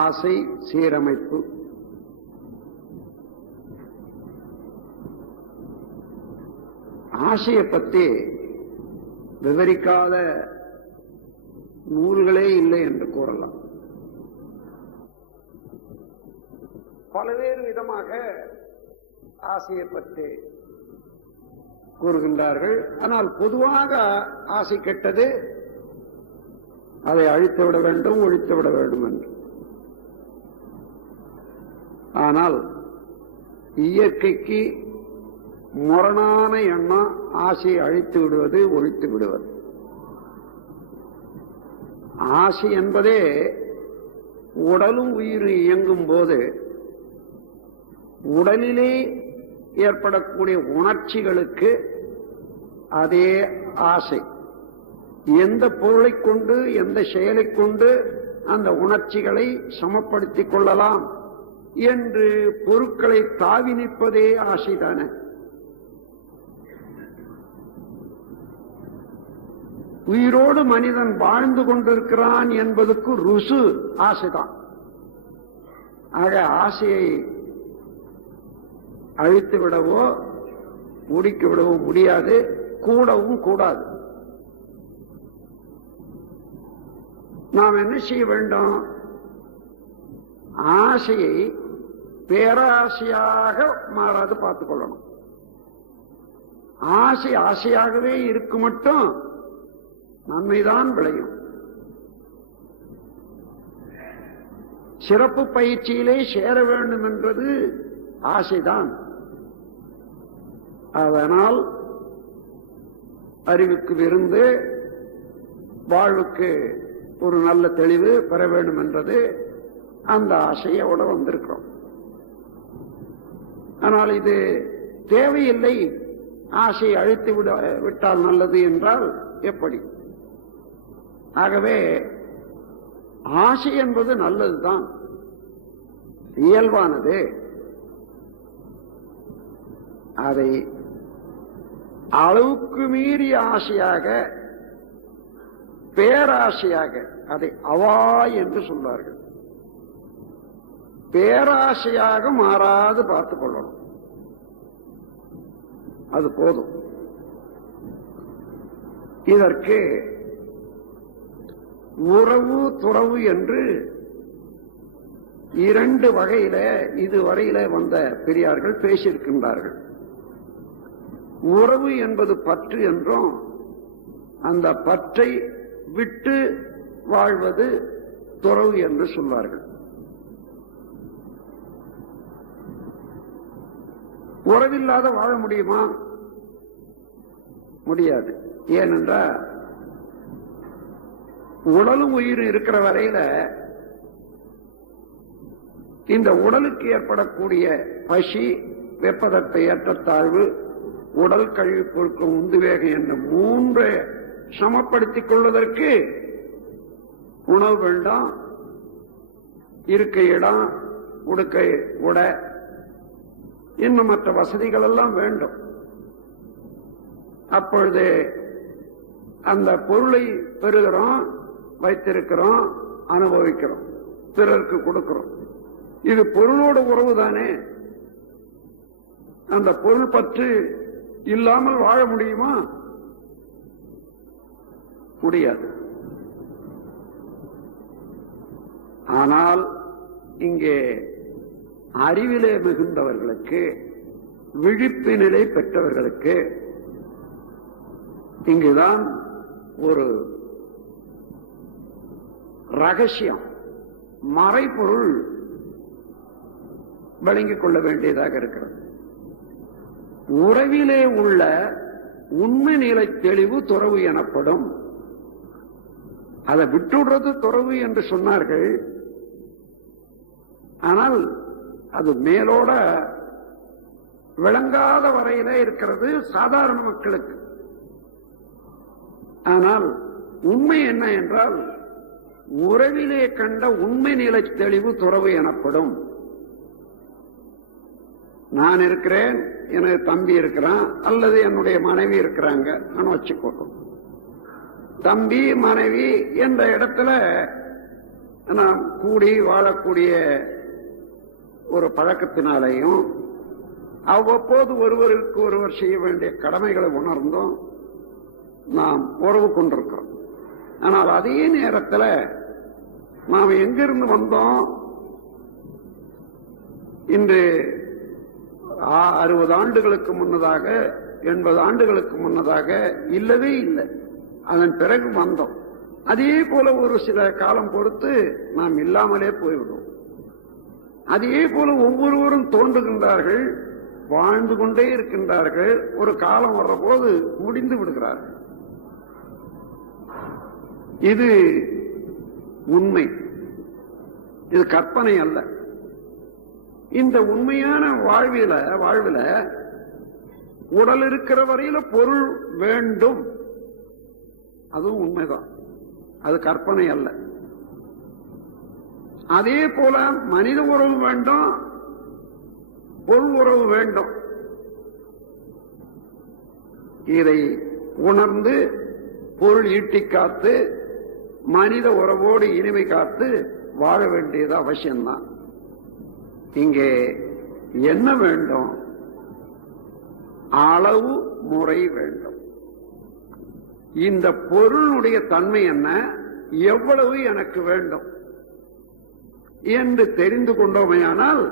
ஆசை சீரமைப்பு. ஆசையை பற்றி விவரிக்காத நூல்களே இல்லை என்று கூறலாம். பல்வேறு விதமாக ஆசையை பற்றி கூறுகின்றார்கள். ஆனால் பொதுவாக ஆசை கெட்டது, அதை அழித்துவிட வேண்டும், ஒழித்துவிட வேண்டும் என்று. ஆனால் இயற்கைக்கு முரணான எண்ணம் ஆசையை அழித்து விடுவது, ஒழித்து விடுவது. ஆசை என்பதே உடலும் உயிரும் இயங்கும் போது உடலிலே ஏற்படக்கூடிய உணர்ச்சிகளுக்கு அதே ஆசை. எந்த பொருளை கொண்டு, எந்த செயலை கொண்டு அந்த உணர்ச்சிகளை சமப்படுத்திக் கொள்ளலாம் என்று பொருட்களை தாவி நிற்பதே ஆசைதானே. உயிரோடு மனிதன் வாழ்ந்து கொண்டிருக்கிறான் என்பதற்கு ருசு ஆசைதான். ஆக ஆசையை அழித்து விடவோ முடிக்க விடவோ முடியாது, கூடவும் கூடாது. நாம் என்ன செய்ய வேண்டும்? ஆசையை பேராசையாக மாறாது பார்த்துக் கொள்ளணும். ஆசை ஆசையாகவே இருக்கு மட்டும் நன்மைதான் விளையும். சிறப்பு பயிற்சியிலே சேர வேண்டும் என்பது ஆசைதான். அதனால் அறிவுக்கு விருந்து, வாழ்வுக்கு ஒரு நல்ல தெளிவு பெற வேண்டும் என்றது அந்த ஆசையோட வந்திருக்கிறோம். ஆனால் இது தேவையில்லை, ஆசையை அழித்து விட்டால் நல்லது என்றால் எப்படி? ஆகவே ஆசை என்பது நல்லதுதான், இயல்பானது. அதை அளவுக்கு மீறிய ஆசையாக, பேராசையாக, அதை அவா என்று சொல்வார்கள். பேராசையாக மாறாது பார்த்துக் கொள்ளணும், அது போதும். இதற்கு உறவு துறவு என்று இரண்டு வகையில இதுவரையில வந்த பெரியார்கள் பேசியிருக்கின்றார்கள். உறவு என்பது பற்று என்றும், அந்த பற்றை விட்டு வாழ்வது துறவு என்று சொல்வார்கள். உறவில்லாத வாழ முடியுமா? முடியாது. ஏனென்றால் உடலும் உயிரும் இருக்கிற வரையில இந்த உடலுக்கு ஏற்படக்கூடிய பசி, வெப்பதட்ட ஏற்றத்தாழ்வு, உடல் கழிவு பொருட்கள் உந்துவேகம் என்ற மூன்று சமப்படுத்திக் கொள்வதற்கு உணவு வேண்டாம், இருக்க இடம், உடுக்க உட, இன்னும் மற்ற வசதிகள் எல்லாம் வேண்டும். அப்பொழுது அந்த பொருளை பெறுகிறோம், வைத்திருக்கிறோம், அனுபவிக்கிறோம், பிறருக்கு கொடுக்கிறோம். இது பொருளோட உறவு தானே. அந்த பொருள் பற்று இல்லாமல் வாழ முடியுமா? முடியாது. ஆனால் இங்கே அறிவிலே மிகுந்தவர்களுக்கு, விழிப்பு நிலை பெற்றவர்களுக்கு இங்குதான் ஒரு ரகசியம், மறைபொருள் விளங்கிக் கொள்ள வேண்டியதாக இருக்கிறது. உறவிலே உள்ள உண்மை நிலை தெளிவு துறவு எனப்படும். அதை விட்டுடுறது துறவு என்று சொன்னார்கள். ஆனால் அது மேலோட விளங்காத வரையில இருக்கிறது சாதாரண மக்களுக்கு. ஆனால் உண்மை என்ன என்றால், உறவிலே கண்ட உண்மை நிலை தெளிவு துறவு எனப்படும். நான் இருக்கிறேன், எனது தம்பி இருக்கிறான், அல்லது என்னுடைய மனைவி இருக்கிறாங்க நான் வச்சுக்கோட்டும். தம்பி மனைவி என்ற இடத்துல நாம் கூடி வாழக்கூடிய ஒரு பழக்கத்தினாலேயும் அவ்வப்போது ஒருவருக்கு ஒருவர் செய்ய வேண்டிய கடமைகளை உணர்ந்தும் நாம் உறவு கொண்டிருக்கிறோம். ஆனால் அதே நேரத்தில் நாம் எங்கிருந்து வந்தோம்? இன்று 60 ஆண்டுகளுக்கு முன்னதாக 80 ஆண்டுகளுக்கு முன்னதாக இல்லவே இல்லை. அதன் பிறகு வந்தோம். அதே போல ஒரு சில காலம் பொறுத்து நாம் இல்லாமலே போய்விடுவோம். அதே போல ஒவ்வொருவரும் தோன்றுகின்றார்கள், வாழ்ந்து கொண்டே இருக்கின்றார்கள். ஒரு காலம் வர்ற போது முடிந்து விடுகிறார்கள். இது உண்மை, இது கற்பனை அல்ல. இந்த உண்மையான வாழ்வில உடல் இருக்கிற வரையில பொருள் வேண்டும், அதுவும் உண்மைதான், அது கற்பனை அல்ல. அதே போல மனித உறவு வேண்டும், பொருள் உறவு வேண்டும். இதை உணர்ந்து பொருள் ஈட்டி காத்து மனித உறவோடு இனிமை காத்து வாழ வேண்டியது அவசியம்தான். இங்கே என்ன வேண்டும்? அளவு முறை வேண்டும். இந்த பொருளுடைய தன்மை என்ன, எவ்வளவு எனக்கு வேண்டும் என்று தெரிந்து கொண்டோமையானால்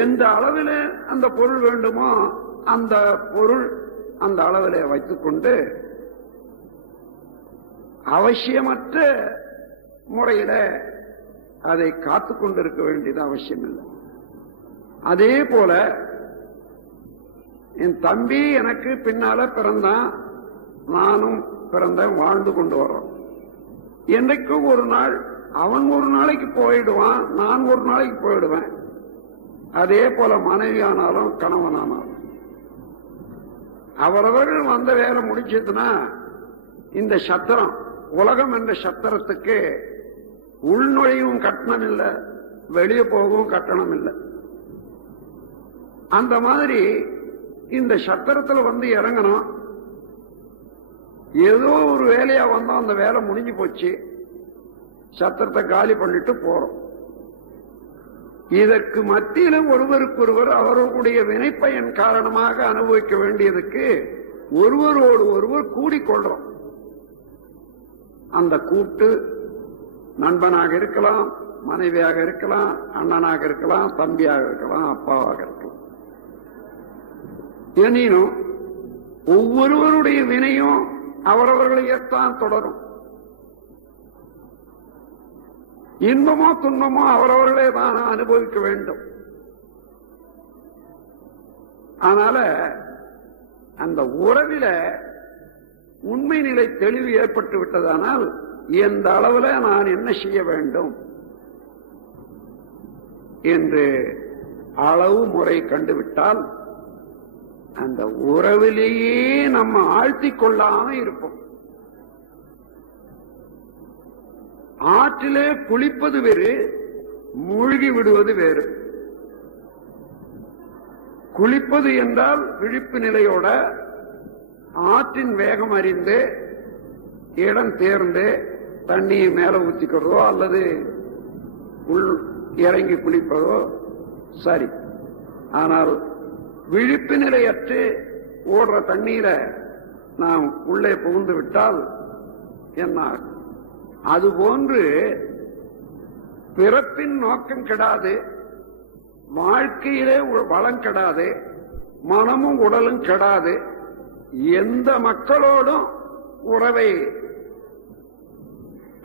எந்த அளவில் அந்த பொருள் வேண்டுமோ அந்த பொருள் அந்த அளவில் வைத்துக் கொண்டு அவசியமற்ற முறையில் அதை காத்துக் கொண்டிருக்க வேண்டியது அவசியம் இல்லை. அதே போல என் தம்பி எனக்கு பின்னால பிறந்தான், நானும் பிறந்தேன், வாழ்ந்து கொண்டு வரோம். என்றைக்கும் ஒரு நாள் அவன் ஒரு நாளைக்கு போயிடுவான், நான் ஒரு நாளைக்கு போயிடுவேன். அதே போல மனைவியானாலும் கணவனானாலும் அவரவர்கள் வந்த வேலை முடிச்சதுன்னா இந்த சத்திரம் உலகம் என்ற சத்திரத்துக்கு உள்நுழைவும் கட்டணம் இல்லை, வெளியே போகவும் கட்டணம் இல்லை. அந்த மாதிரி இந்த சத்திரத்தில் வந்து இறங்கணும். ஏதோ ஒரு வேலையா வந்தோம், அந்த வேலை முடிஞ்சு போச்சு, சத்திரத்தை காலி பண்ணிட்டு போறோம். இதற்கு மத்தியிலும் ஒருவருக்கொருவர் அவர்களுடைய வினைப்பயன் காரணமாக அனுபவிக்க வேண்டியதுக்கு ஒருவரோடு ஒருவர் கூடிக்கொள்றோம். அந்த கூட்டு நண்பனாக இருக்கலாம், மனைவியாக இருக்கலாம், அண்ணனாக இருக்கலாம், தம்பியாக இருக்கலாம், அப்பாவாக இருக்கலாம். எனினும் ஒவ்வொருவருடைய வினையும் அவரவர்களையத்தான் தொடரும். இன்பமோ துன்பமோ அவரவர்களே தான் அனுபவிக்க வேண்டும். அதனால அந்த உறவில உண்மை நிலை தெளிவு ஏற்பட்டு விட்டதானால் எந்த அளவில் நான் என்ன செய்ய வேண்டும் என்று அளவு முறை கண்டுவிட்டால் அந்த உறவிலேயே நம்ம ஆழ்த்திக் கொள்ளாம இருப்போம். ஆற்றிலே குளிப்பது வேறு, மூழ்கி விடுவது வேறு. குளிப்பது என்றால் விழிப்பு நிலையோட ஆற்றின் வேகம் அறிந்து இடம் தேர்ந்து தண்ணியை மேல ஊற்றிக்கிறதோ அல்லது உள் இறங்கி குளிப்பதோ சரி. ஆனால் விழிப்பு நிலையற்று ஓடுற தண்ணீரை நாம் உள்ளே புகுந்து விட்டால் என்ன ஆகும்? அதுபோன்று பிறப்பின் நோக்கம் கெடாது, வாழ்க்கையிலே வளம் கெடாது, மனமும் உடலும் கெடாது. எந்த மக்களோடும் உறவை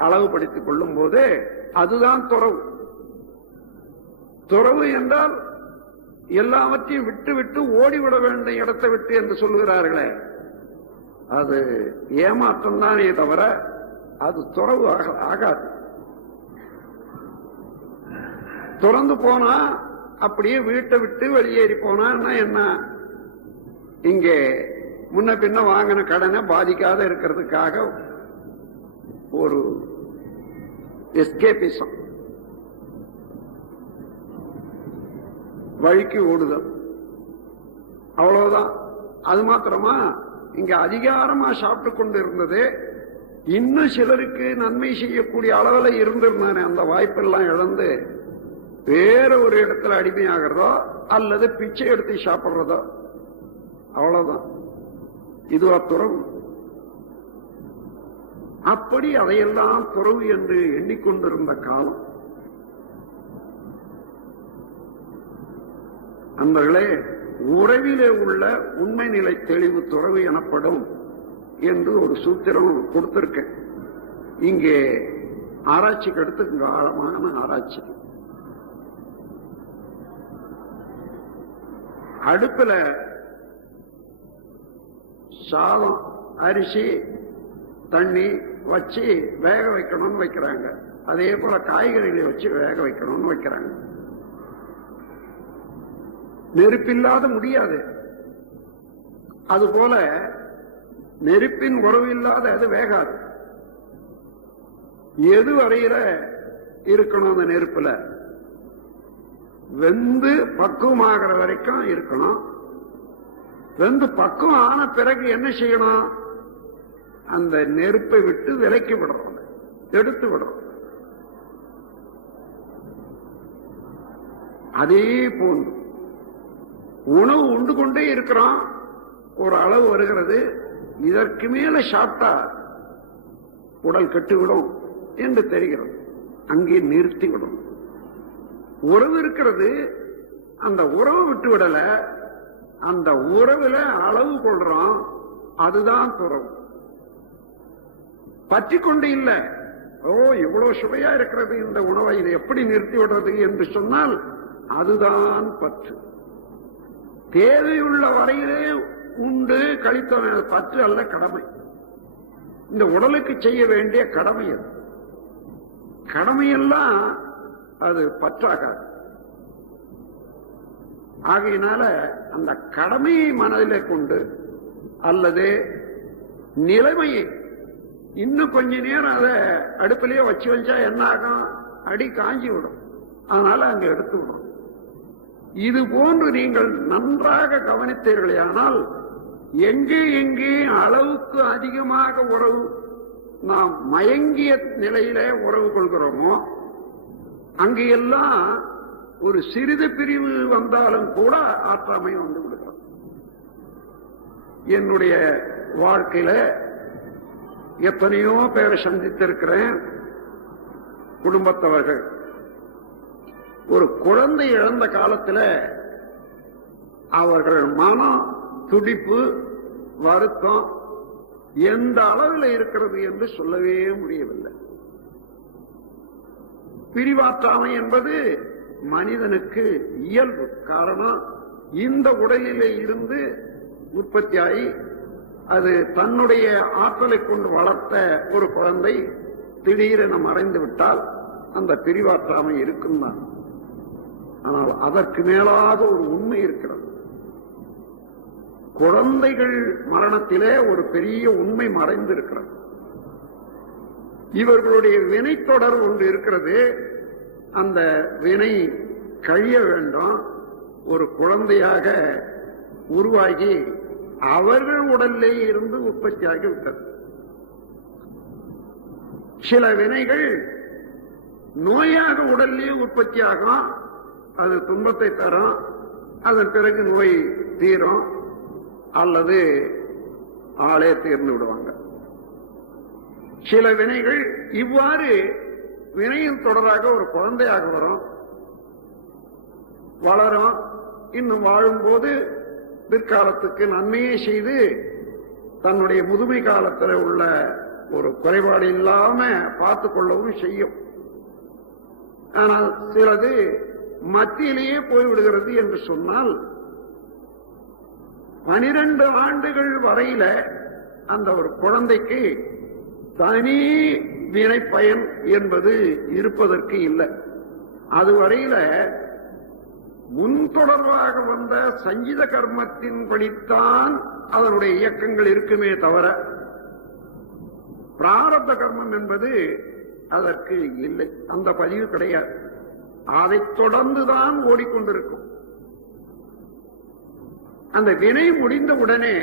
அளவுபடுத்திக் கொள்ளும் போது அதுதான் துறவு. துறவு என்றால் எல்லாவற்றையும் விட்டு விட்டு ஓடிவிட வேண்டிய இடத்தை விட்டு என்று சொல்லுகிறார்களே, அது ஏமாற்றம் தானே தவிர அது துறவு ஆகாது. துறந்து போனா அப்படியே வீட்டை விட்டு வெளியேறி போனா என்ன? இங்கே முன்ன பின்ன வாங்கின கடனை பாதிக்காத இருக்கிறதுக்காக ஒரு எஸ்கேபிசம், வழிக்கு ஓடுதல், அவ்வளவுதான். அது மாத்திரமா? இங்க அதிகாரமா சாப்பிட்டு கொண்டு இருந்தது இன்னும் சிலருக்கு நன்மை செய்யக்கூடிய அளவில் இருந்திருந்தானே அந்த வாய்ப்பெல்லாம் இழந்து வேற ஒரு இடத்துல அடிமையாகிறதோ அல்லது பிச்சை எடுத்து சாப்பிடுறதோ, அவ்வளவுதான். இதுவா துறவு? அப்படி அதையெல்லாம் துறவு என்று எண்ணிக்கொண்டிருந்த காலம். நண்பர்களே, உறவிலே உள்ள உண்மை நிலை தெளிவு துறவு எனப்படும் என்று ஒரு சூத்திரம் கொடுத்திருக்கேன். இங்கே ஆராய்ச்சிக்கு எடுத்து ஆழமான ஆராய்ச்சி. அடுப்புல சாதம், அரிசி, தண்ணி வச்சு வேக வைக்கணும்னு வைக்கிறாங்க. அதே போல காய்கறிகளை வச்சு வேக வைக்கணும்னு வைக்கிறாங்க. நெருப்பில்லாத முடியாது. அதுபோல நெருப்பின் உறவு இல்லாத அது வேகாது. எது வரையில இருக்கணும்? அந்த நெருப்புல வெந்து பக்குவமாகிற வரைக்கும் இருக்கணும். வெந்து பக்குவம் ஆன பிறகு என்ன செய்யணும்? அந்த நெருப்பை விட்டு விலக்கி விடுறோம், எடுத்து விடுறோம். அதே போன்று உணவு உண்டு கொண்டே இருக்கிறோம். ஒரு அளவு வருகிறது, இதற்கு மேல சாப்பிட்டா உடல் கெட்டுவிடும் என்று தெரிகிறது. அங்கே நிறுத்தி விடும். உறவு இருக்கிறது, அந்த உறவு விட்டு விடல, அந்த உறவுல அளவு கொள்றோம். அதுதான் துறவு. பற்றி கொண்டு இல்ல, ஓ இவ்வளவு சுவையா இருக்கிறது இந்த உணவை, இதை எப்படி நிறுத்தி விடுறது என்று சொன்னால் அதுதான் பற்று. தேவையுள்ள வரையிலே உண்டு கழித்த பற்று அல்ல, கடமை. இந்த உடலுக்கு செய்ய வேண்டிய கடமை அது. கடமையெல்லாம் அது பற்றாகாது. ஆகையினால அந்த கடமையை மனதிலே கொண்டு அல்லது நிலைமையை இன்னும் கொஞ்ச நேரம் அதை அடுப்பிலேயே வச்சு வச்சா என்ன ஆகும்? அடி காஞ்சி விடும். அதனால அங்க எடுத்து விடும். இது போன்று நீங்கள் நன்றாக கவனித்தீர்களே ஆனால் எங்கே எங்கே அளவுக்கு அதிகமாக உறவு, நாம் மயங்கிய நிலையில உறவு கொள்கிறோமோ அங்கெல்லாம் ஒரு சிறிது பிரிவு வந்தாலும் கூட ஆற்றாமை வந்து விடுகிறோம். என்னுடைய வாழ்க்கையில எத்தனையோ பேரை சந்தித்திருக்கிறேன். குடும்பத்தவர்கள் ஒரு குழந்தை இழந்த காலத்தில் அவர்கள் மனம் துடிப்பு, வருத்தம் எந்த அளவில் இருக்கிறது என்று சொல்லவே முடியவில்லை. பிரிவாற்றாமை என்பது மனிதனுக்கு இயல்பு. காரணம், இந்த உடலிலே இருந்து உற்பத்தியாகி அது தன்னுடைய ஆற்றலை கொண்டு வளர்த்த ஒரு குழந்தை திடீரென மறைந்து விட்டால் அந்த பிரிவாற்றாமை இருக்கும் தான். ஆனால் அதற்கு மேலாக ஒரு உண்மை இருக்கிறது. குழந்தைகள் மரணத்திலே ஒரு பெரிய உண்மை மறைந்து இருக்கிறது. இவர்களுடைய வினை தொடர் ஒன்று இருக்கிறது. அந்த வினை கழிய வேண்டும். ஒரு குழந்தையாக உருவாகி அவர்கள் உடலிலே இருந்து உற்பத்தியாகி விட்டது. சில வினைகள் நோயாக உடலிலே உற்பத்தியாகும். அது துன்பத்தை தரும். அதன் பிறகு நோய் தீரும் அல்லது ஆளே தீர்ந்து விடுவாங்க. சில வினைகள் இவ்வாறு வினையின் தொடராக ஒரு குழந்தையாக வரும், வளரும். இன்னும் வாழும்போது பிற்காலத்துக்கு நன்மையை செய்து தன்னுடைய முதுமை காலத்தில் உள்ள ஒரு குறைபாடு இல்லாம பார்த்து கொள்ளவும் செய்யும். ஆனால் சிலது மத்தியிலேயே போய்விடுகிறது என்று சொன்னால் 12 ஆண்டுகள் வரையில அந்த ஒரு குழந்தைக்கு தனி வினை பயன் என்பது இருப்பதற்கு இல்லை. அதுவரையில முன்தொடர்பாக வந்த சஞ்சித கர்மத்தின் படித்தான் அதனுடைய இயக்கங்கள் இருக்குமே தவிர பிராரப்த கர்மம் என்பது அதற்கு இல்லை. அந்த பதிவு கிடையாது. அதைத் தொடர்ந்துதான் ஓடிக்கொண்டிருக்கும். அந்த வினை முடிந்த உடனே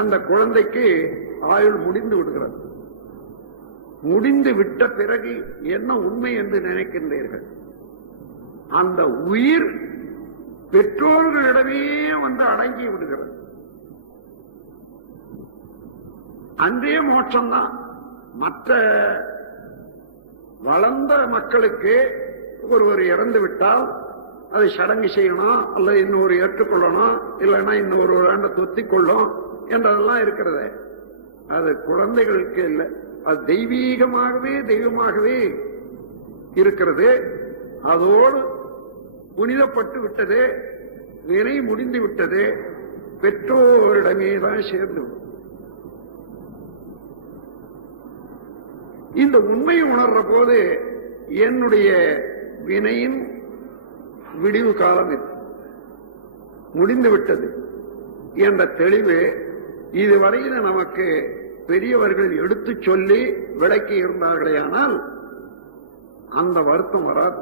அந்த குழந்தைக்கு ஆயுள் முடிந்து விடுகிறது. முடிந்து விட்ட பிறகு என்ன உண்மை என்று நினைக்கின்றீர்கள்? அந்த உயிர் பெற்றோர்களிடமே வந்து அடங்கி விடுகிறது. அன்றே மோட்சம்தான். மற்ற வளர்ந்த மக்களுக்கு ஒருவர் இறந்து விட்டால் அதை சடங்கு செய்யணும், அல்ல இன்னொரு ஏற்றுக்கொள்ளணும், இல்லைன்னா இன்னொரு ஆண்டு தொத்திக் கொள்ளும் என்றதெல்லாம் இருக்கிறது. அது குழந்தைகளுக்கு இல்லை, அது தெய்வீகமாகவே இருக்கிறது. அதோடு புனிதப்பட்டு விட்டது, வினை முடிந்து விட்டது, பெற்றோரிடமே தான் சேர்ந்து. இந்த உண்மையை உணர்ற போது என்னுடைய வினையின் விடிவு காலம் முடிந்து விட்டது என்ற தெளிவு இதுவரையில் நமக்கு பெரியவர்கள் எடுத்து சொல்லி விளக்கி இருந்தார்களே, ஆனால் அந்த வருத்தம் வராது.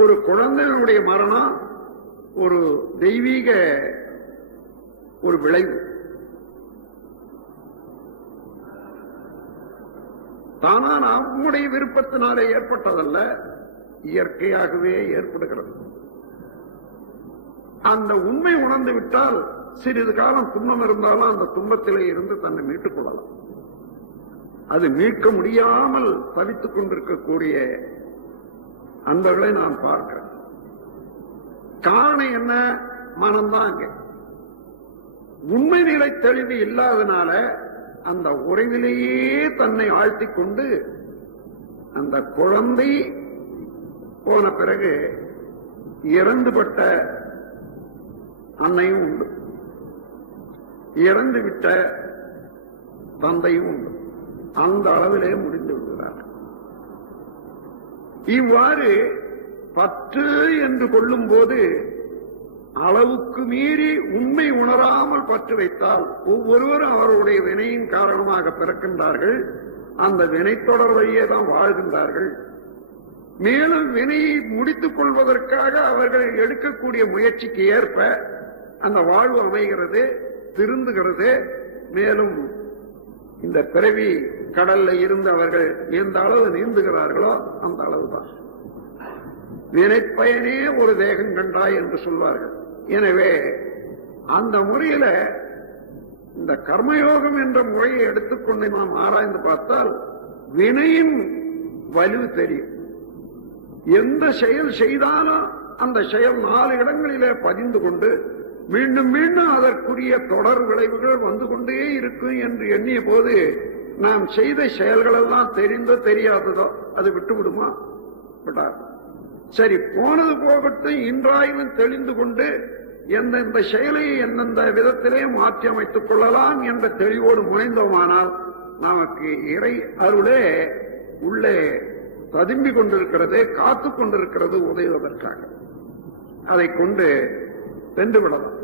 ஒரு குழந்தையினுடைய மரணம் ஒரு தெய்வீக ஒரு விளைவு. தானா நம்முடைய விருப்பத்தினாலே ஏற்பட்டதல்ல, இயற்கையாகவே ஏற்படுகிறது. அந்த உண்மை உணர்ந்து விட்டால் சிறிது காலம் துன்பம் இருந்தாலும் அந்த துன்பத்திலே இருந்து தன்னை மீட்டுக் கொள்ளலாம். அது மீட்க முடியாமல் தவித்துக் கொண்டிருக்கக்கூடிய அன்பர்களை நான் பார்க்கிறேன். காரணம் என்ன? மனம்தான். உண்மை நிலை தெளிவு இல்லாதனால அந்த உறவிலேயே தன்னை ஆழ்த்திக் கொண்டு அந்த குழந்தை போன பிறகு இறந்துபட்ட அன்னையும் உண்டு, இறந்து விட்ட தந்தையும் உண்டு. அந்த அளவிலே முடிந்து விடுகிறார். இவ்வாறு பற்று என்று கொள்ளும் போது அளவுக்கு மீறி உண்மை உணராமல் பற்று வைத்தால் ஒவ்வொருவரும் அவருடைய வினையின் காரணமாக பிறக்கின்றார்கள். அந்த வினை தொடர் வழியே தான் வாழ்கின்றார்கள். மேலும் வினையை முடித்துக் கொள்வதற்காக அவர்கள் எடுக்கக்கூடிய முயற்சிக்கு ஏற்ப அந்த வாழ்வு அமைகிறது, திருந்துகிறது. மேலும் இந்த பிறவி கடல்ல இருந்து அவர்கள் எந்த அளவு நீந்துகிறார்களோ அந்த அளவுதான். வினைப்பயனே ஒரு தேகம் கண்டாய் என்று சொல்வார்கள். எனவே அந்த முறையில இந்த கர்மயோகம் என்ற முறையை எடுத்துக்கொண்டு நாம் ஆராய்ந்து பார்த்தால் வினையின் வலு தெரியும். எந்த செயல் செய்தாலும் அந்த செயல் 4 இடங்களிலே பதிந்து கொண்டு மீண்டும் மீண்டும் அதற்குரிய தொடர் விளைவுகள் வந்து கொண்டே இருக்கும் என்று எண்ணிய போது நாம் செய்த செயல்கள் எல்லாம் தெரிந்தோ தெரியாததோ அது விட்டுவிடுமா? விடாது. சரி, போனது போகட்டும், இன்றாயிலும் தெளிந்து கொண்டு எந்தெந்த செயலை எந்தெந்த விதத்திலே மாற்றி அமைத்துக் கொள்ளலாம் என்ற தெளிவோடு முனைந்தோமானால் நமக்கு இறை அருளே உள்ளே ததும்பிக் கொண்டிருக்கிறது, காத்துக் கொண்டிருக்கிறது உதவுவதற்காக. அதை கொண்டு சென்று விடலாம்.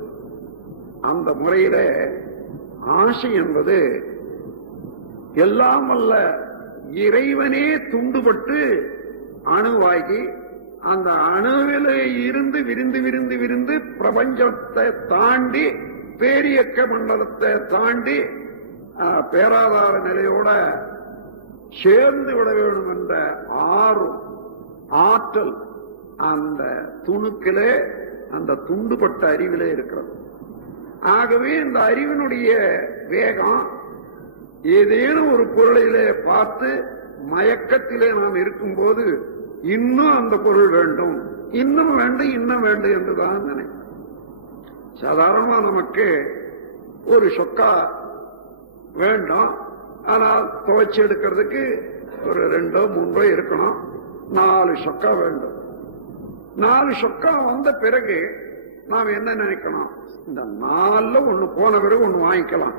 அந்த முறையில ஆசை என்பது எல்லாம் அல்ல இறைவனே துண்டுபட்டு அணுவாகி அந்த அணுவிலே இருந்து விரிந்து விரிந்து விரிந்து பிரபஞ்சத்தை தாண்டி பேரியக்க மண்டலத்தை தாண்டி பேராதார நிலையோட சேர்ந்து விட வேண்டும் என்ற ஆற்றல் அந்த துணுக்கிலே, அந்த துண்டுபட்ட அறிவிலே இருக்கிறது. ஆகவே இந்த அறிவினுடைய வேகம் ஏதேனும் ஒரு பொருளிலே பார்த்து மயக்கத்திலே நாம் இருக்கும்போது இன்னும் அந்த பொருள் வேண்டும், இன்னும் வேண்டும், இன்னும் வேண்டும் என்றுதான் நினைக்கும். சாதாரணமா நமக்கு ஒரு சொக்கா வேண்டும், ஆனால் துவைச்சு எடுக்கிறதுக்கு ஒரு 2 3 இருக்கணும். 4 சொக்கா வேண்டும். 4 சொக்கா வந்த பிறகு நாம் என்ன நினைக்கணும்? இந்த 4ல ஒண்ணு போன பிறகு ஒண்ணு வாங்கிக்கலாம்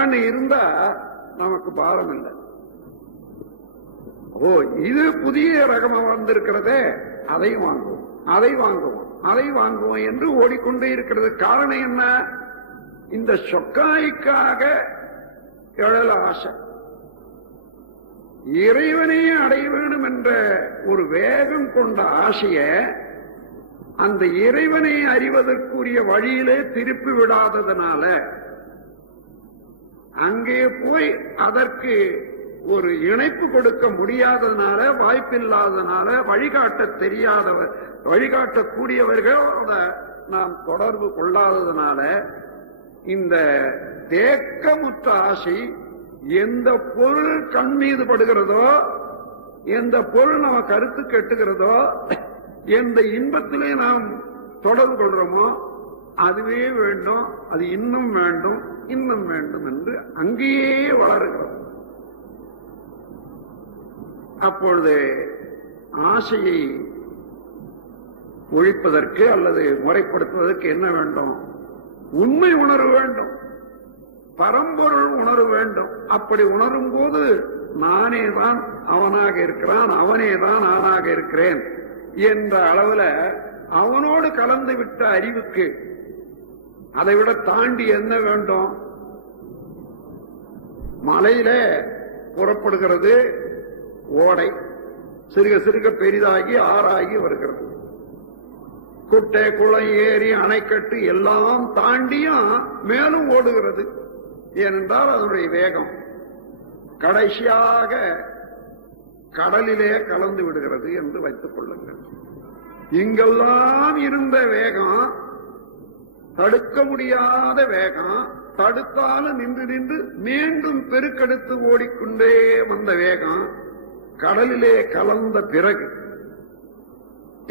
அன்னு இருந்தா நமக்கு பாரம் இல்லை. ஓ, இது புதிய ரகமா வந்திருக்கிறதே, அதை வாங்குவோம், அதை வாங்குவோம், அதை வாங்குவோம் என்று ஓடிக்கொண்டே இருக்கிறது. காரணம் என்ன? இந்த சொக்காய்க்காக எழல ஆசை. இறைவனையே அடைய வேண்டும் என்ற ஒரு வேகம் கொண்ட ஆசைய அந்த இறைவனை அறிவதற்குரிய வழியிலே திருப்பி விடாததனால அங்கே போய் அதற்கு ஒரு இணைப்பு கொடுக்க முடியாததுனால, வாய்ப்பில்லாததுனால, வழிகாட்டக்கூடியவர்களோட நாம் தொடர்பு கொள்ளாததுனால இந்த தேக்கமுற்ற ஆசை எந்த பொருள் கண் மீது படுகிறதோ, எந்த பொருள் நம்ம கருத்து கெட்டுகிறதோ, எந்த இன்பத்திலே நாம் தொடர்பு கொள்றோமோ அதுவே வேண்டும், அது இன்னும் வேண்டும், இன்னும் வேண்டும் என்று அங்கேயே வளருகிறோம். அப்பொழுது ஆசையை ஒழிப்பதற்கு அல்லது முறைப்படுத்துவதற்கு என்ன வேண்டும்? உண்மை உணர்வு வேண்டும், பரம்பொருள் உணர்வு வேண்டும். அப்படி உணரும் போது நானே தான் அவனாக இருக்கிறான், அவனே தான் நானாக இருக்கிறேன் என்ற அளவில் அவனோடு கலந்து விட்ட அறிவுக்கு அதை விட தாண்டி என்ன வேண்டும்? மலையில புறப்படுகிறது ஓடை, சிறுக சிறுக பெரிதாகி ஆறாகி வருகிறது. குட்டை, குளம், ஏரி, அணைக்கட்டு எல்லாம் தாண்டியும் மேலும் ஓடுகிறது. ஏனென்றால் அதனுடைய வேகம் கடைசியாக கடலிலே கலந்து விடுகிறது என்று வைத்துக் கொள்ளுங்கள். இங்கெல்லாம் இருந்த வேகம் தடுக்க முடியாத வேகம், தடுத்தாலும் நின்று நின்று மீண்டும் பெருக்கெடுத்து ஓடிக்கொண்டே வந்த வேகம் கடலிலே கலந்த பிறகு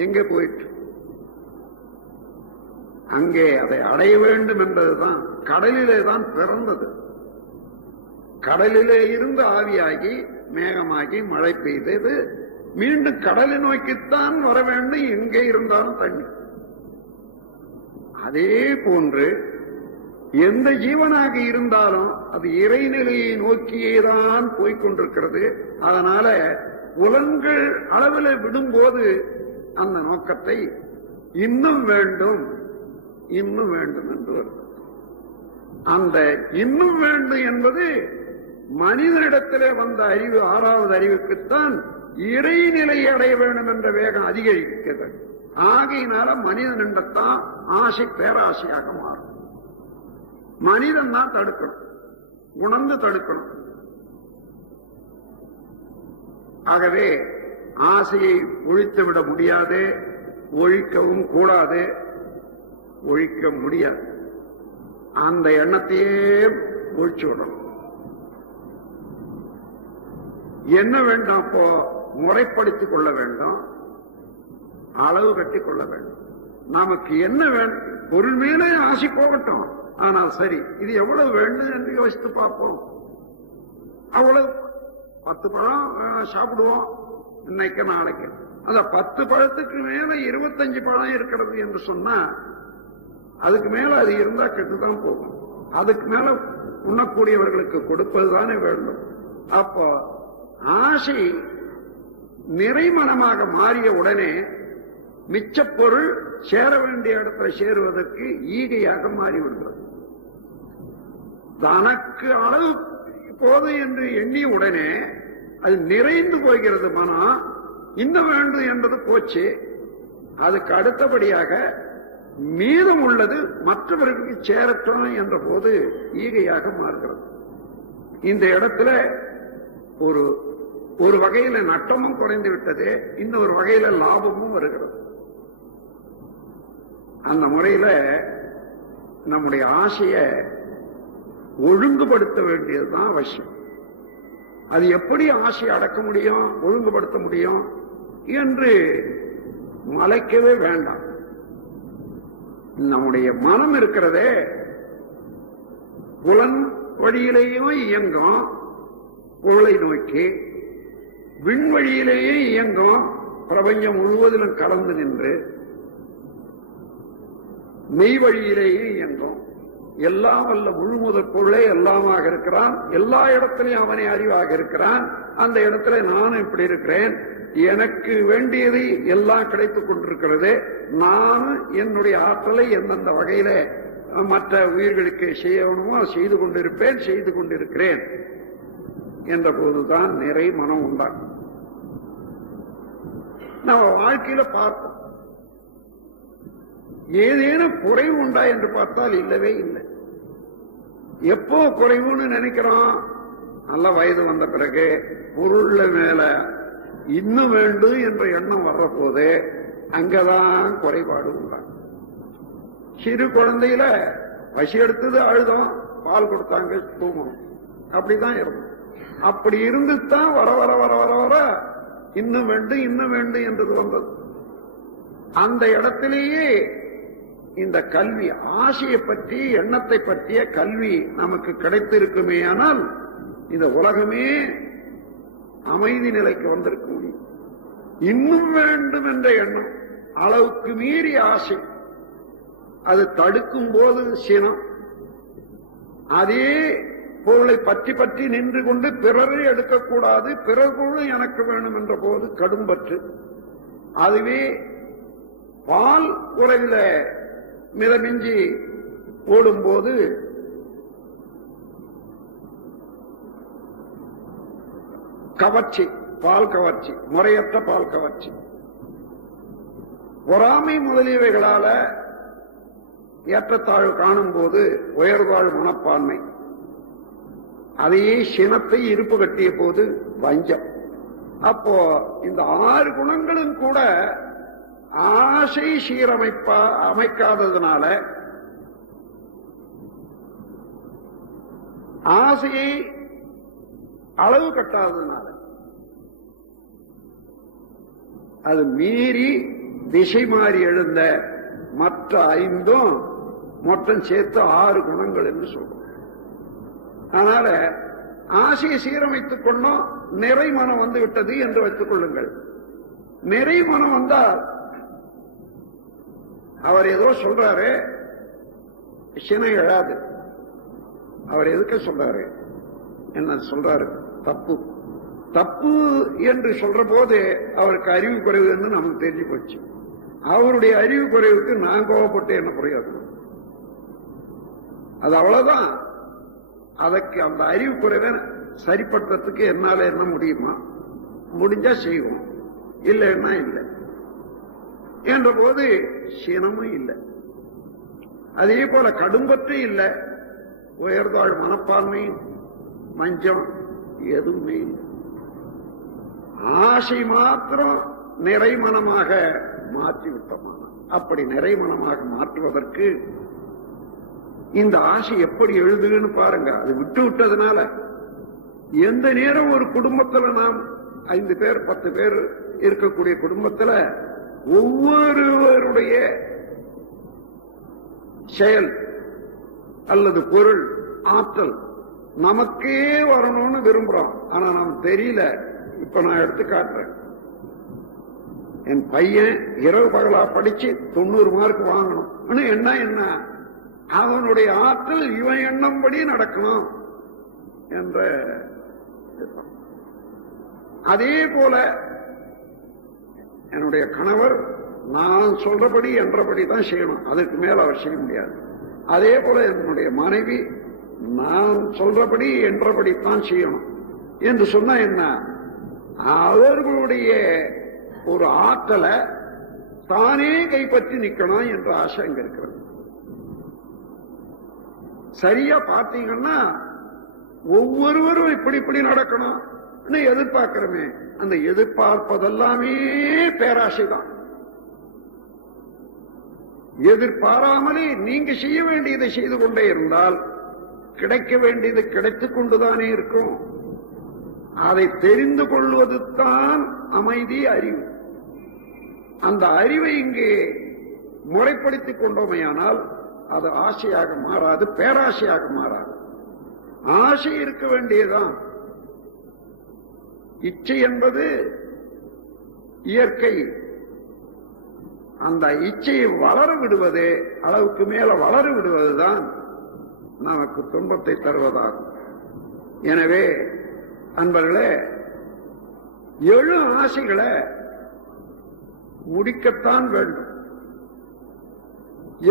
எங்கே போயிட்டு அங்கே அதை அடைய வேண்டும் என்பதுதான் கடலிலே தான் பிறந்தது. கடலிலே இருந்து ஆவியாகி மேகமாகி மழை பெய்தது மீண்டும் கடலை நோக்கித்தான் வர வேண்டும், எங்கே இருந்தாலும் தண்ணி. அதே போன்று எந்த ஜீவனாக இருந்தாலும் அது இறைநிலையை நோக்கியேதான் போய்கொண்டிருக்கிறது. அதனால புலன்கள் அளவில் விடும்போது அந்த நோக்கத்தை இன்னும் வேண்டும், இன்னும் வேண்டும் என்று வருது. அந்த இன்னும் வேண்டும் என்பது மனிதனிடத்திலே வந்த அறிவு, ஆறாவது அறிவுக்குத்தான் இறைநிலை அடைய வேண்டும் என்ற வேகம் அதிகரிக்கிறது. ஆகையினால மனிதனிடத்தான் ஆசை பேராசையாக மாறும். மனிதன் தான் தடுக்கணும், உணர்ந்து தடுக்கணும். ஆகவே ஆசையை ஒழித்து விட முடியாது, ஒழிக்கவும் கூடாது, ஒழிக்க முடியாது. அந்த எண்ணத்தையே ஒழிச்சு விடணும். என்ன வேண்டும்? அப்போ முறைப்படுத்திக் கொள்ள வேண்டும், அளவு கட்டிக் கொள்ள வேண்டும். நமக்கு என்ன வேண்டும்? பொருள் மேலே ஆசை போகட்டும், ஆனால் சரி இது எவ்வளவு வேண்டும் என்று யோசித்து பார்ப்போம். அவ்வளவு 10 பழம் சாப்பிடுவோம் இன்னைக்கு நாளைக்கு, அந்த 10 பழத்துக்கு மேல 25 பழம் இருக்கிறது என்று சொன்னா அதுக்கு மேல அது இருந்தா கெட்டுதான் போகும். அதுக்கு மேல உண்ணக்கூடியவர்களுக்கு கொடுப்பதுதானே வேண்டும். அப்போ ஆசை நிறைமனமாக மாறிய உடனே மிச்ச பொருள் சேர வேண்டிய இடத்துல சேருவதற்கு ஈகையாக மாறிவிடுகிறது. தனக்கு அளவு போது என்று எண்ணிய உடனே அது நிறைந்து போகிறது. மனம் இன்னும் வேண்டும் என்பது போச்சு. அதுக்கு அடுத்தபடியாக மீதம் உள்ளது மற்றவர்களுக்கு சேரட்டும் என்ற போது ஈகையாக மாறுகிறது. இந்த இடத்துல ஒரு வகையில நட்டமும் குறைந்து விட்டது, இன்னொரு வகையில லாபமும் வருகிறது. அந்த முறையில நம்முடைய ஆசையை ஒழுங்குபடுத்த வேண்டியதுதான் அவசியம். அது எப்படி ஆசையை அடக்க முடியும், ஒழுங்குபடுத்த முடியும் என்று மலைக்கவே வேண்டாம். நம்முடைய மனம் இருக்கிறதே புலன் வழியிலேயும் இயங்கும், பொருளை நோக்கி விண்வழியிலேயே இயங்கும், பிரபஞ்சம் முழுவதிலும் கலந்து நின்று மெய் வழியிலேயே இயங்கும். எல்லாம் வல்ல முழுமுதற் பொருளே எல்லாமாக இருக்கிறான், எல்லா இடத்திலையும் அவனே அறிவாக இருக்கிறான். அந்த இடத்துல நானும் இப்படி இருக்கிறேன், எனக்கு வேண்டியது எல்லாம் கிடைத்துக் கொண்டிருக்கிறது. நானும் என்னுடைய ஆற்றலை எந்தெந்த வகையில மற்ற உயிர்களுக்கு செய்யணுமோ செய்து கொண்டிருப்பேன், செய்து கொண்டிருக்கிறேன் என்ற போதுதான் நிறை மனம் உண்டாகும். நம்ம வாழ்க்கையில பார்ப்போம், ஏதேனும் குறைவு உண்டா என்று பார்த்தால் இல்லவே இல்லை. எப்போ குறைவுன்னு நினைக்கிறோம்? நல்ல வயது வந்த பிறகு பொருள்ல மேல இன்னும் வேண்டும் என்ற எண்ணம் வர்ற போது அங்கதான் குறைபாடு உண்டாங்க. சிறு குழந்தையில பசி எடுத்தது அழுதோம், பால் கொடுத்தாங்க தூங்கணும், அப்படிதான் இருக்கும். அப்படி இருந்துதான் வர வர வர வர வர இன்னும் வேண்டும் இன்னும் வேண்டும் என்றது வந்தது. அந்த இடத்திலேயே இந்த கல்வி, ஆசையை பற்றி எண்ணத்தை பற்றிய கல்வி நமக்கு கிடைத்திருக்குமே, ஆனால் இந்த உலகமே அமைதி நிலைக்கு வந்திருக்க முடியும். இன்னும் வேண்டும் என்ற எண்ணம், அளவுக்கு மீறி ஆசை, அது தடுக்கும் போது சினம். அதே பொருளை பற்றி பற்றி நின்று கொண்டு பிறரை எடுக்கக்கூடாது, பிறர் பொருள் எனக்கு வேணும் என்ற போது கடும்பற்று. அதுவே பால் உறவில மிதமிஞ்சி ஓடும்போது கவர்ச்சி, பால் கவர்ச்சி, முறையற்ற பால் கவர்ச்சி. பொறாமை முதலியவைகளால ஏற்றத்தாழ்வு காணும் போது உயர்வாழ் மனப்பான்மை. அதையே சினத்தை இருப்பு கட்டிய போது வஞ்சம். அப்போ இந்த 6 குணங்களும் கூட ஆசை அமைக்காததுனால, ஆசையை அளவு கட்டாததுனால, அது மீறி திசை மாறி எழுந்த மற்ற 5ம் மொத்தம் சேர்த்து 6 குணங்கள் என்று சொல்றோம். அதனால ஆசையை சீரமைத்துக் கொண்டோம், நிறை மனம் வந்து விட்டது என்று வைத்துக் கொள்ளுங்கள். நிறை மனம் வந்தால் அவர் ஏதோ சொல்றாரு, சினை எழாது. அவர் எதுக்கு சொல்றாரு, என்ன சொல்றாரு? தப்பு தப்பு என்று சொல்ற போது அவருக்கு அறிவு குறைவு என்று நமக்கு தெரிஞ்சு போச்சு. அவருடைய அறிவு குறைவுக்கு நான் கோவப்பட்டு என்ன பிரயோஜனம்? அது அவ்வளவுதான். அதற்கு அந்த அறிவு குறைவை சரிப்படுத்துறதுக்கு என்னால என்ன முடியுமா? முடிஞ்சா செய்வோம், இல்லைன்னா இல்லை என்ற போது சினமும் இல்லை. அதே போல கடும்பற்று இல்லை, உயர்ந்தாள் மனப்பான்மை, மஞ்சம் எதுவுமே இல்லை. ஆசை மாத்திரம் நிறைமனமாக மாற்றிவிட்டோமான. அப்படி நிறைமனமாக மாற்றுவதற்கு இந்த ஆசை எப்படி எழுதுன்னு பாருங்க. அது விட்டு விட்டதுனால எந்த நேரம் ஒரு குடும்பத்துல நாம் 5 பேர் 10 பேர் இருக்கக்கூடிய குடும்பத்துல ஒவ்வொருவருடைய செயல் அல்லது பொருள் ஆற்றல் நமக்கே வரணும்னு விரும்புறோம். ஆனா நமக்கு தெரியல. இப்ப நான் எடுத்து காட்டுறேன். என் பையன் இரவு பகலா படிச்சு 90 மார்க் வாங்கணும் என்ன அவனுடைய ஆற்றல் இவன் எண்ணம்படி நடக்கணும் என்ற. அதே போல என்னுடைய கணவர் நான் சொல்றபடி என்றபடி தான் செய்யணும், அதுக்கு மேல அவர் செய்ய முடியாது. அதே போல என்னுடைய மனைவி நான் சொல்றபடி என்றபடி தான் செய்யணும் என்று சொன்னா என்ன, அவர்களுடைய ஒரு ஆற்றலை தானே கைப்பற்றி நிக்கணும் என்ற ஆசை அங்க இருக்கிறது. சரியா பார்த்தீங்கன்னா ஒவ்வொருவரும் இப்படி இப்படி நடக்கணும் எதிர்பார்க்கிறோமே, அந்த எதிர்பார்ப்பதெல்லாமே பேராசைதான். எதிர்பாராமலே நீங்க செய்ய வேண்டியதை செய்து கொண்டே இருந்தால் கிடைக்க வேண்டியது கிடைத்துக் கொண்டுதானே இருக்கும். அதை தெரிந்து கொள்வது தான் அமைதி, அறிவு. அந்த அறிவை இங்கே முறைப்படுத்திக் கொண்டோமையானால் அது ஆசையாக மாறாது, பேராசையாக மாறாது. ஆசை இருக்க வேண்டியதுதான். இச்சை என்பது இயற்கை. அந்த இச்சையை வளர விடுவது, அளவுக்கு மேல வளர விடுவதுதான் நமக்கு துன்பத்தை தருவதாகும். எனவே அன்பர்களே, எழும் ஆசைகளை முடிக்கத்தான் வேண்டும்.